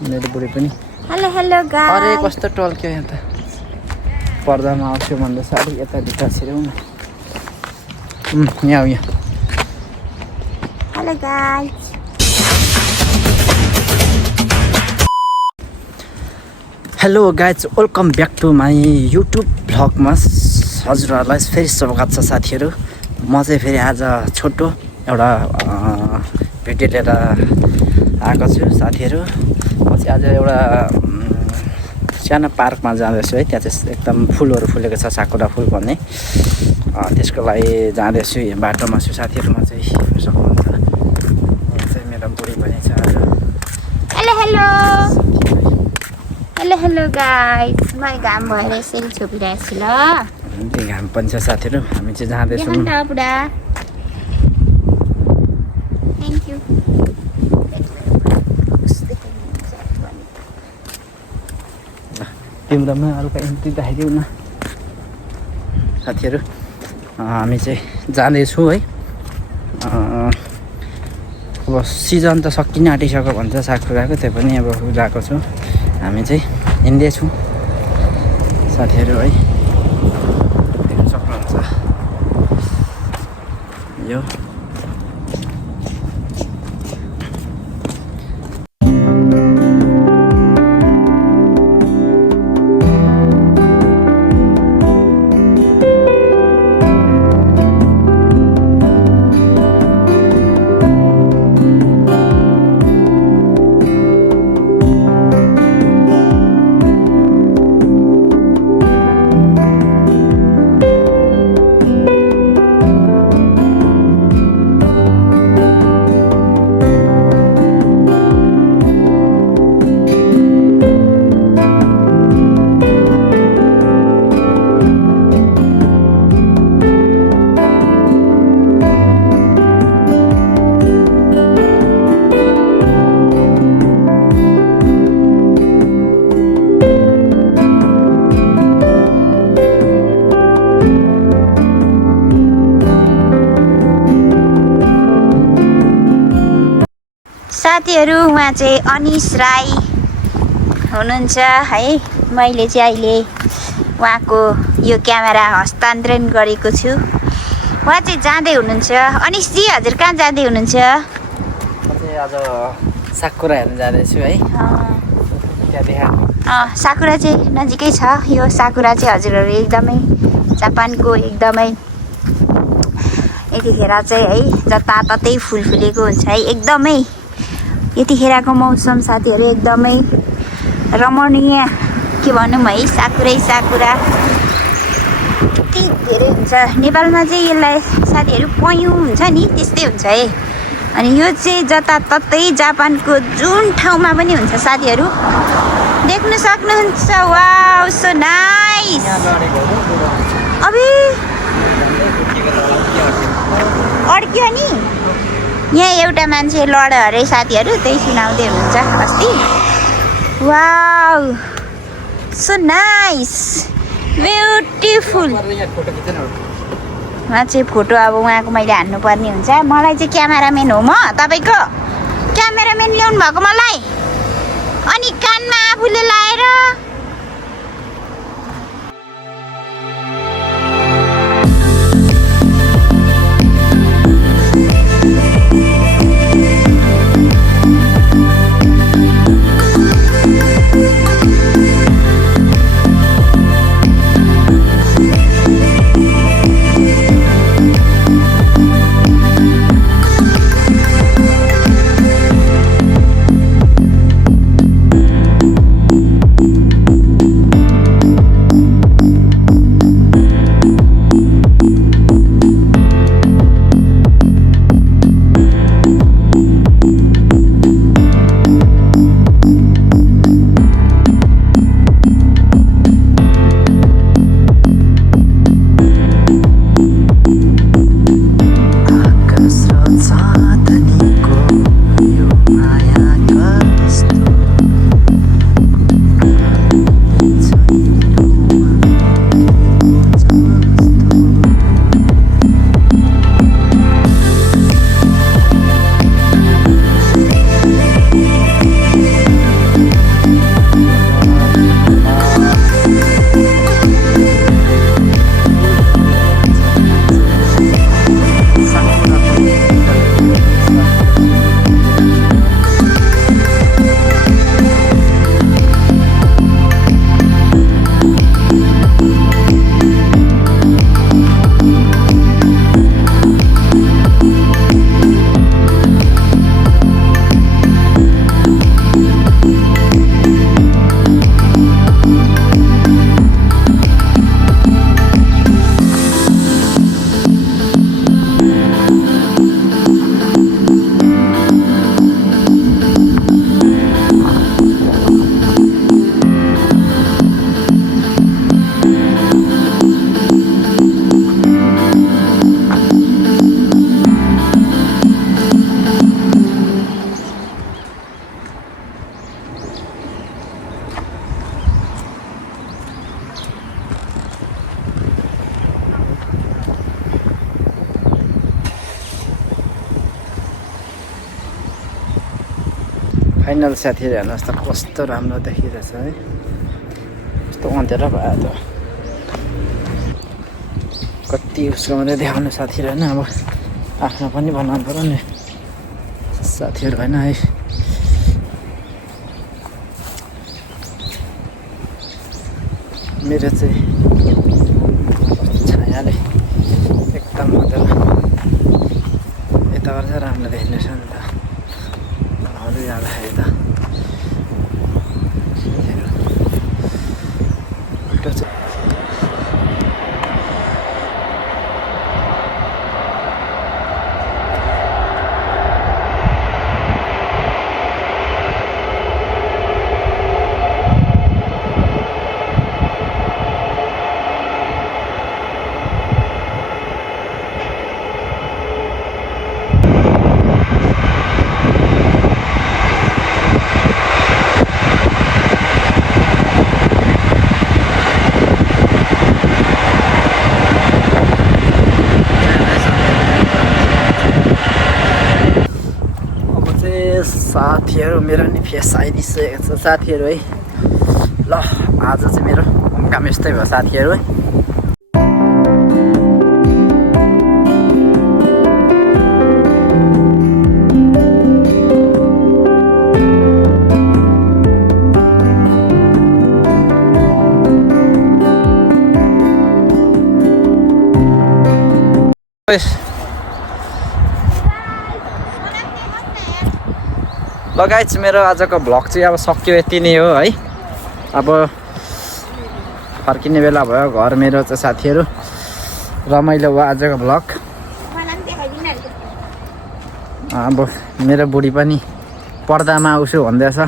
मेरो बुढी पनि हेलो हेलो गाइस अरे कस्तो टल्क्यो यहाँ त पर्दामा आउँछु भन्दैछ अलिक यता भित्र छिरौँ न यहाँ यहाँ hello guys hello guys welcome back to my YouTube भ्लगमा हजुरहरूलाई फेरि स्वागत छ साथीहरू म चाहिँ फेरि आज छोटो एउटा भिडियो लिएर आएको छु साथीहरू म चाहिँ आज एउटा सानो पार्कमा जाँदैछु है त्यहाँ चाहिँ एकदम फुलहरू फुलेको छ साकुरा फुल भन्ने त्यसको लागि जाँदैछु बाटोमा छु साथीहरूमा चाहिँ हेर्न सक्नुहुन्छ यहाँ चाहिँ मेरो बुढी पनि छ hello hello hello hello guys म घाम भएर यसरी छोपिरहेको छु ल घाम पनि छ साथीहरू हामी चाहिँ जाँदैछौँ पुरा थ्याङ्क यू तिम्रोमा अरूका इन्ट्री देखाइदेऊ न साथीहरू हामी चाहिँ जाँदैछौँ है अब सिजन त सकिन आँटिसक्यो भन्छ साकुराको त्यो पनि अब गएको छु हामी चाहिँ हिँड्दैछौँ साथीहरू है हेर्न सक्नुहुन्छ यो साथीहरू उहाँ चाहिँ अनिश राई हुनुहुन्छ है मैले चाहिँ अहिले उहाँको यो क्यामेरा हस्तान्तरण गरेको छु उहाँ चाहिँ जाँदै हुनुहुन्छ अनिशजी हजुर कहाँ जाँदै हुनुहुन्छ म चाहिँ आज साकुरा हेर्न जाँदैछु है त्यहाँ देखाएको साकुरा चाहिँ नजिकै छ यो साकुरा चाहिँ हजुरहरू एकदमै जापानको एकदमै यतिखेर चाहिँ है जताततै फुल फुलेको हुन्छ है एकदमै यतिखेरको मौसम साथीहरू एकदमै रमणीय के भनौँ है साकुरै साकुरा यति धेरै हुन्छ नेपालमा चाहिँ यसलाई साथीहरू पयौँ हुन्छ नि त्यस्तै हुन्छ है अनि यो चाहिँ जताततै जापानको जुन ठाउँमा पनि हुन्छ साथीहरू देख्न सक्नुहुन्छ वाउ सो नाइस अबे अड्क्यो नि यहाँ एउटा मान्छे लड्यो अरे साथीहरू त्यही सुनाउँदै हुनुहुन्छ अस्ति वाउ सो नाइस ब्युटिफुल उहाँ चाहिँ फोटो अब उहाँको मैले हान्नुपर्ने हुन्छ मलाई चाहिँ क्यामेराम्यान हो म तपाईँको क्यामेराम्यान ल्याउनु भएको मलाई अनि कानमा आफूले लाएर फाइनल साथीहरू हेर्नुहोस् त कस्तो राम्रो देखिरहेछ है। कस्तो अँध्यारो भयो त कति उसको मात्रै देखाउनु साथीहरू होइन। अब आफ्नो पनि बनाउनु पऱ्यो नि साथीहरू होइन है। मेरो चाहिँ छायाले एकदम अँध्यारो यताबाट चाहिँ राम्रो देखिनेछ नि त। अरू जाँदाखेरि त साथीहरू मेरो नि फेस आइदिइसकेको छ साथीहरू है। ल आज चाहिँ मेरो काम यस्तै भयो साथीहरू है। ल गाइज मेरो आजको भ्लग चाहिँ अब सक्यो यति नै हो है। अब फर्किने बेला भयो घर मेरो चाहिँ साथीहरू। रमाइलो भयो आजको भ्लग। अब मेरो बुढी पनि पर्दामा आउँछु भन्दैछ।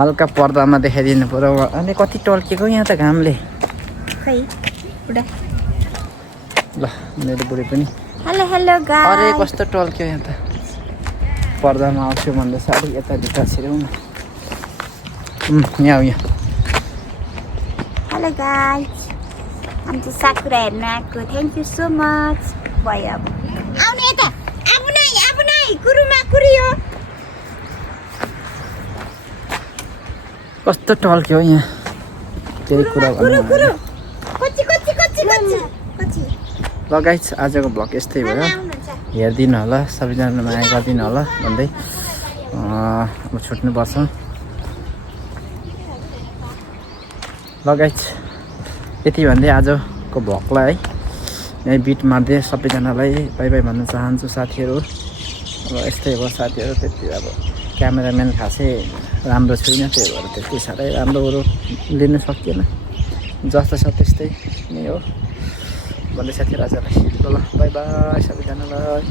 हल्का पर्दामा देखाइदिनु पर्यो। अनि कति टल्केको यहाँ त घामले। ल मेरो बुढी पनि हेलो हेलो गाइस। अरे कस्तो टल्क्यो यहाँ त। पर्दामा आउँछु भन्दैछ। अलिक यता भित्र छिरौँ न। यहाँ यहाँ। Hello guys. हामी चाहिँ साकुरा हेर्न आएको। Thank you so much. भयो अब आउने यता। आबु नै कुरुमा कुरियो। कस्तो टल्क्यो यहाँ। त्यही कुरा भन्नु। ल गाइस आजको भ्लग यस्तै भयो। हेरिदिनु होला सबैजना माया गरिदिनु होला भन्दै अब छुट्नुपर्छ। ल गाइस यति भन्दै आजको भ्लगलाई है यहीँ बिट मार्दै सबैजनालाई बाई बाई भन्न चाहन्छु साथीहरू। अब यस्तै हो साथीहरू। त्यति अब क्यामेराम्यान खासै राम्रो छुइनँ त्यही भएर त्यति साह्रै राम्रोहरू लिनु सकिएन। जस्तो छ त्यस्तै नै हो भन्दै साथीहरू आजलाई। ल बाई बाई सबैजनालाई।